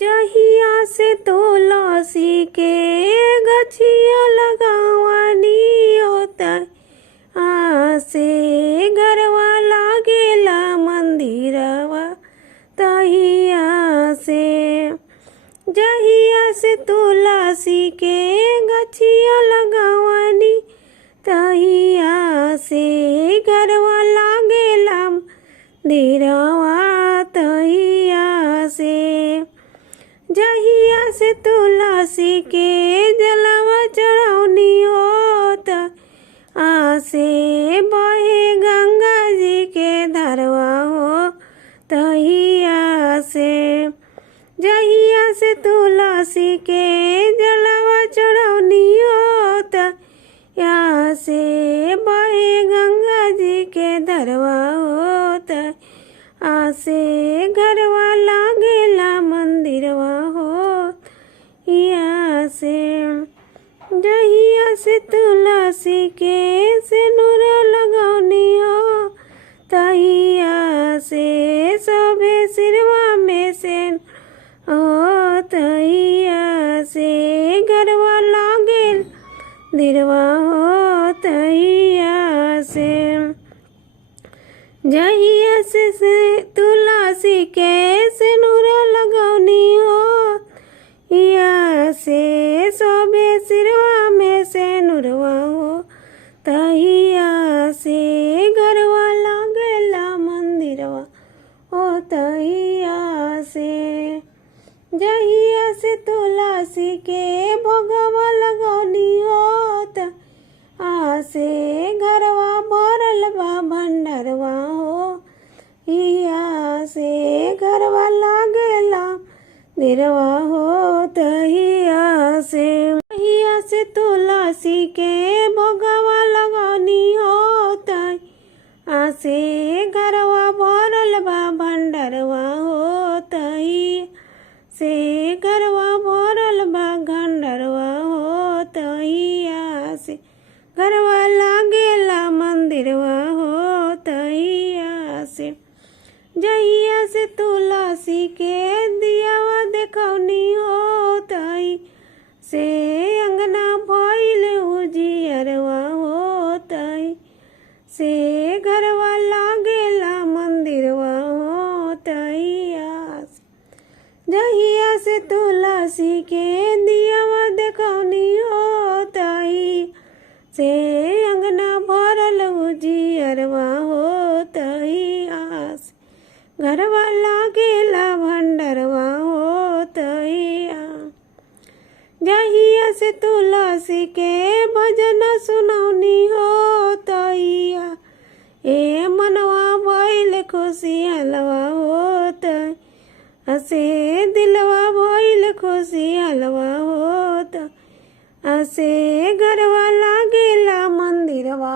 जहिया से तुलसी के गछिया लगावनी होता आसे गरवा लागेला मंदिरवा तहिया से। जहिया से तुलसी के गछिया लगावनी तहिया से गरवा लागेला मंदिरवा तहिया से। जहिया से तुलसी के जलवा चढ़ौनी होता आसे बहे गंगा जी के धरवा हो तहिया से। जहिया से तुलसी के जलवा चढ़ौनी होता या से बहे गंगा जी के धरवा होता आसे घरवा लागेला मंदिरवा हो या से। जहिया से तुलसी के सिनुर लगौनी हो तहिया से सबे सिरवा में से हो तहिया से घरवा लागेल दिरवा हो तहिया से। जहिया से तुलसी के सिनुर लगौनी हो या से सोबे सिरवा में से नुरवा हो तहिया से घरवा लागेला मंदिरवा हो तहिया से। जहिया से तुलसी के भोगवा लगौनी हो आसे घरवा भरल बा भंडरवा हो हिया से घरवा लागेला दिरवा हो तहिया से। हिया से तुलसी के भोगवा लगौनी हो आसे घरवा भरल बा भंडरवा हो तहिया से घरवा भरल बा भंडरवा हो तहिया से घरवा लागेला मंदिरवा हो तहिया से। जहिया से तुलसी के दियावा देखौनी हो तही से अंगना भइल उजियरवा हो तही से घरवा लागेला मंदिरवा हो तहिया से। जहिया से तुलसी के दियावा देखौनी हो तही से अंगना भरल उजियरवा हो तहिया से घरवा लागेला भंडरवा हो तहिया। जहिया से तुलसी के भजन सुनौनी हो तहिया ए मनवा भइल खुशी हलवा हो तहिया से दिलवा भइल खुशी हलवा हो तहिया से घरवा लागेला मंदिरवा